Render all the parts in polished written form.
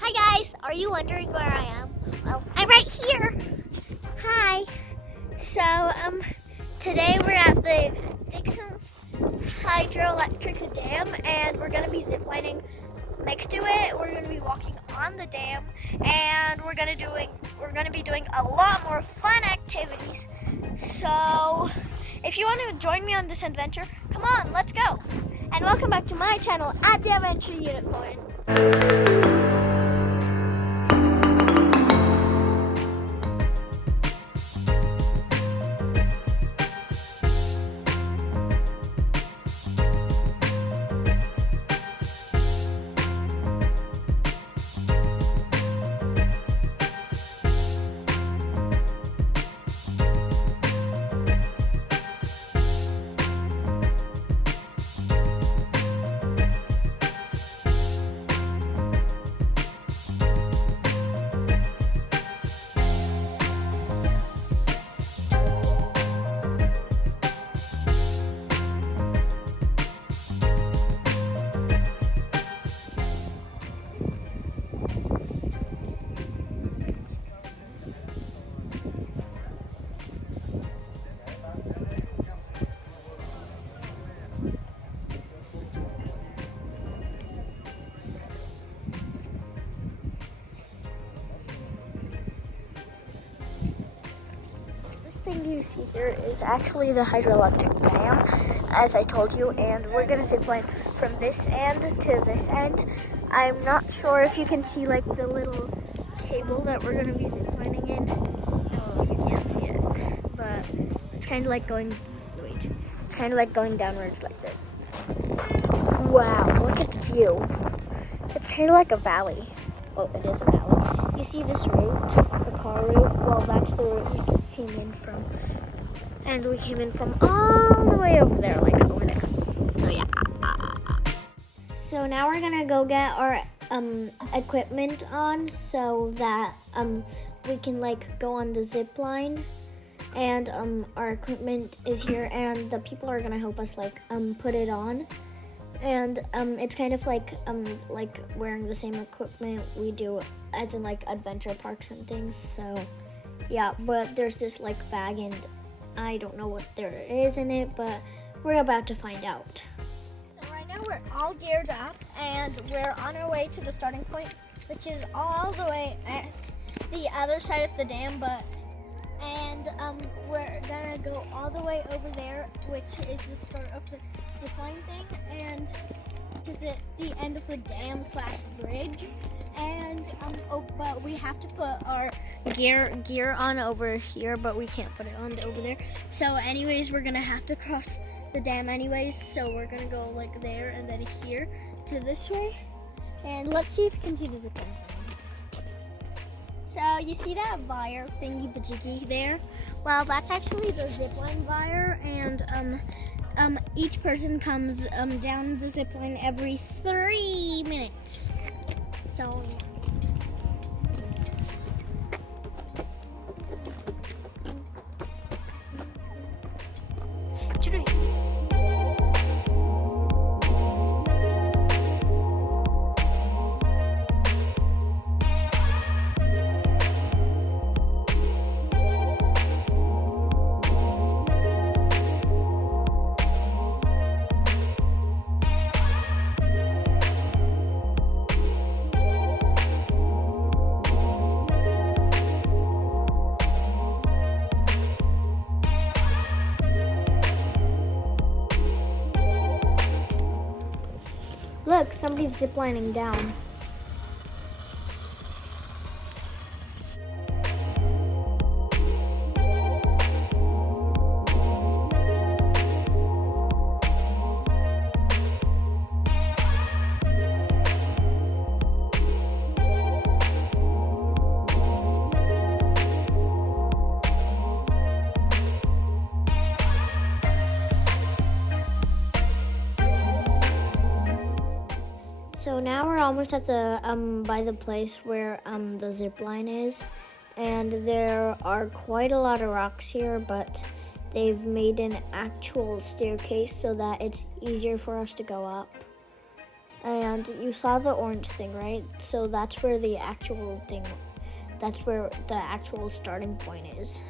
Hi guys, are you wondering where I am? Well, I'm right here. Hi. So, today we're at the Dixence hydroelectric dam and we're gonna be ziplining next to it. We're gonna be walking on the dam and we're gonna be doing a lot more fun activities. So, if you want to join me on this adventure, come on, let's go. And welcome back to my channel at the Adventure Unicorn. Thing you see here is actually the hydroelectric dam, as I told you, and we're gonna zipline from this end to this end. I'm not sure if you can see like the little cable that we're gonna be ziplining in. Oh, you can't see it, but it's kind of like going downwards like this. Wow, look at the view. It's kind of like a valley. Well, it is a valley. You see this route, the car route? Well, that's the route we came in from. And we came in from all the way over there, like over there. So yeah. So now we're gonna go get our equipment on so that we can like go on the zip line. And our equipment is here and the people are gonna help us like put it on. And it's kind of like wearing the same equipment we do as in like adventure parks and things. So yeah, but there's this like bag and I don't know what there is in it, but we're about to find out. So right now we're all geared up and we're on our way to the starting point, which is all the way at the other side of the dam, and we're gonna go all the way over there, which is the start of the zipline thing, and which is the end of the dam / bridge. And but we have to put our gear on over here, but we can't put it on over there. So anyways, we're gonna have to cross the dam anyways. So we're gonna go like there and then here to this way. And let's see if you can see the zipline. So you see that wire thingy bajiggy there? Well, that's actually the zipline wire, and each person comes down the zipline every 3 minutes. So look, somebody's ziplining down. So now we're almost at the by the place where the zip line is, and there are quite a lot of rocks here, but they've made an actual staircase so that it's easier for us to go up. And you saw the orange thing, right? So that's where the actual thing, that's where the actual starting point is.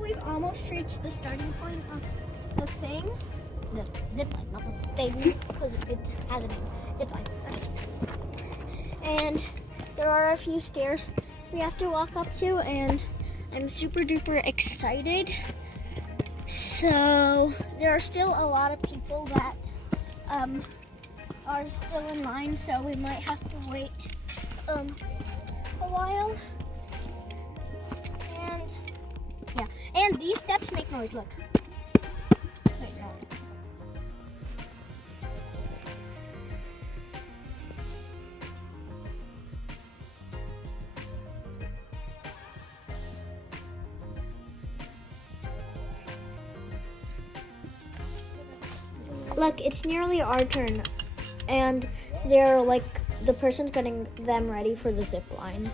We've almost reached the starting point of the thing. The zip line, not the thing, because it has a name. Zip line. And there are a few stairs we have to walk up to, and I'm super duper excited. So there are still a lot of people that are still in line, so we might have to wait a while. Yeah, and these steps make noise, look. Wait, no. Look, it's nearly our turn, and they're like, the person's getting them ready for the zip line.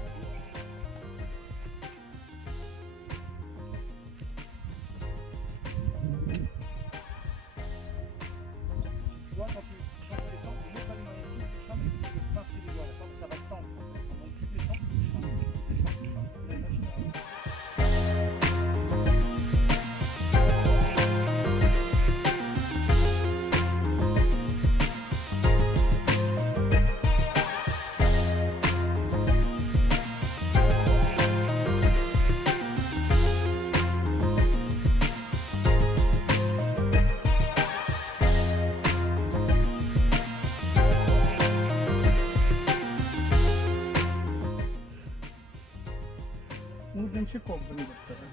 Movement koppling ಬರ್ತಾರೆ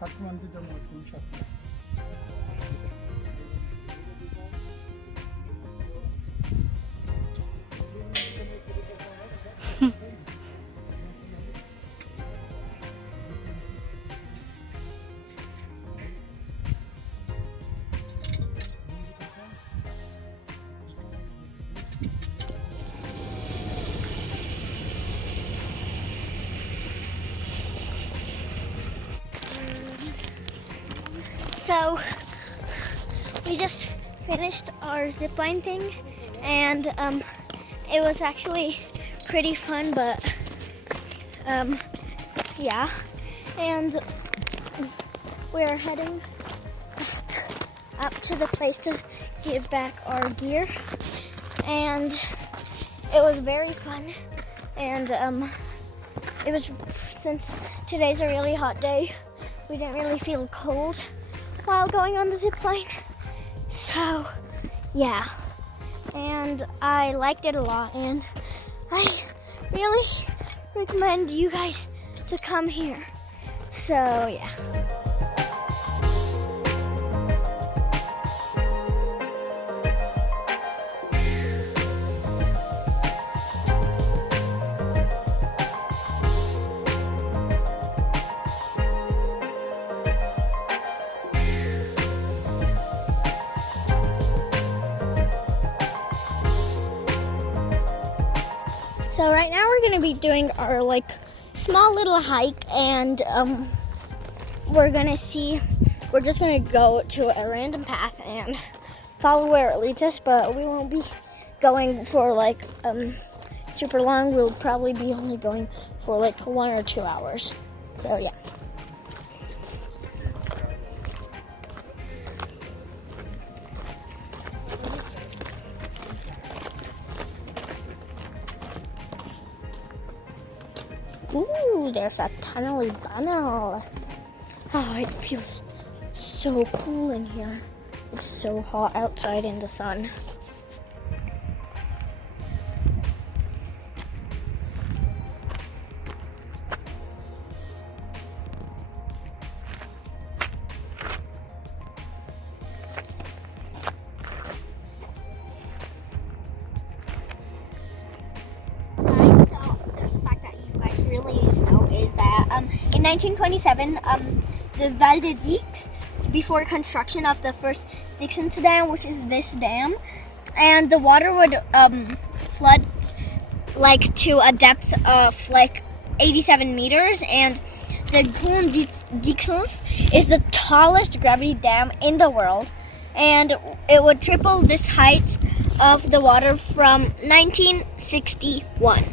10 ಮಂದಿದ 30 ನಿಮಿಷ So we just finished our zip line thing, and it was actually pretty fun, but yeah, and we're heading up to the place to give back our gear, and it was very fun, and it was, since today's a really hot day, we didn't really feel cold while going on the zip line. So yeah, and I liked it a lot, and I really recommend you guys to come here. So yeah. So right now we're gonna be doing our like small little hike, and we're just gonna go to a random path and follow where it leads us, but we won't be going for like super long. We'll probably be only going for like 1 or 2 hours. So yeah. Ooh, there's a tunnel. Oh, it feels so cool in here. It's so hot outside in the sun. Is that in 1927, the Val de Dix, before construction of the first Dixence Dam, which is this dam, and the water would flood like to a depth of like 87 meters, and the Cleuson-Dixence is the tallest gravity dam in the world, and it would triple this height of the water from 1961.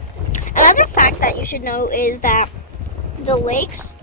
Another fact that you should know is that the lakes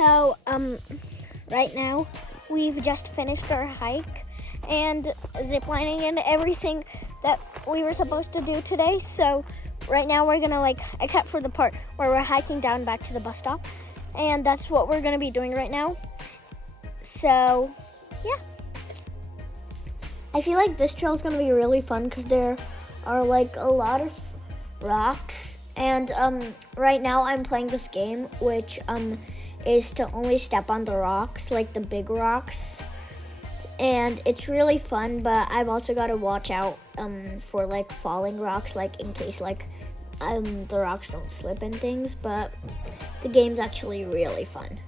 So, right now, we've just finished our hike and ziplining and everything that we were supposed to do today. So, right now we're gonna except for the part where we're hiking down back to the bus stop. And that's what we're gonna be doing right now. So, yeah. I feel like this trail is gonna be really fun because there are like a lot of rocks. And right now I'm playing this game, which is to only step on the rocks, like the big rocks, and it's really fun. But I've also got to watch out for like falling rocks, like in case the rocks don't slip and things. But the game's actually really fun.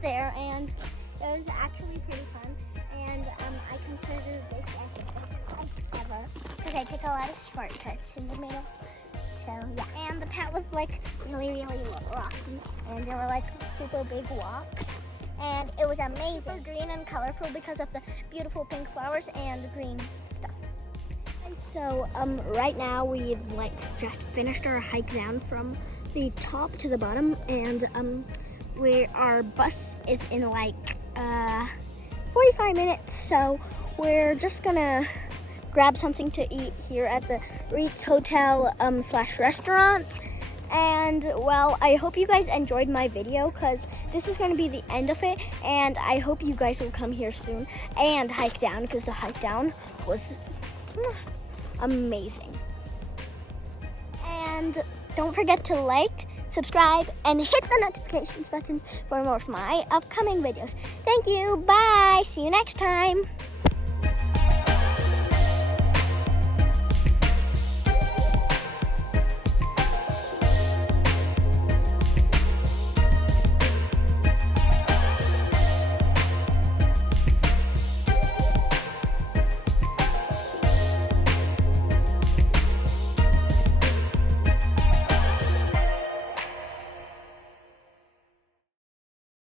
There, and it was actually pretty fun, and I consider this as the best hike ever because I took a lot of shortcuts in the middle. So yeah, and the path was like really rocky, and there were like super big walks, and it was amazing. Super green and colorful because of the beautiful pink flowers and green stuff. And so right now we've just finished our hike down from the top to the bottom, and our bus is in 45 minutes, so we're just gonna grab something to eat here at the Ritz Hotel / restaurant. And well, I hope you guys enjoyed my video because this is going to be the end of it, and I hope you guys will come here soon and hike down because the hike down was amazing. And don't forget to like, subscribe, and hit the notifications buttons for more of my upcoming videos. Thank you. Bye. See you next time.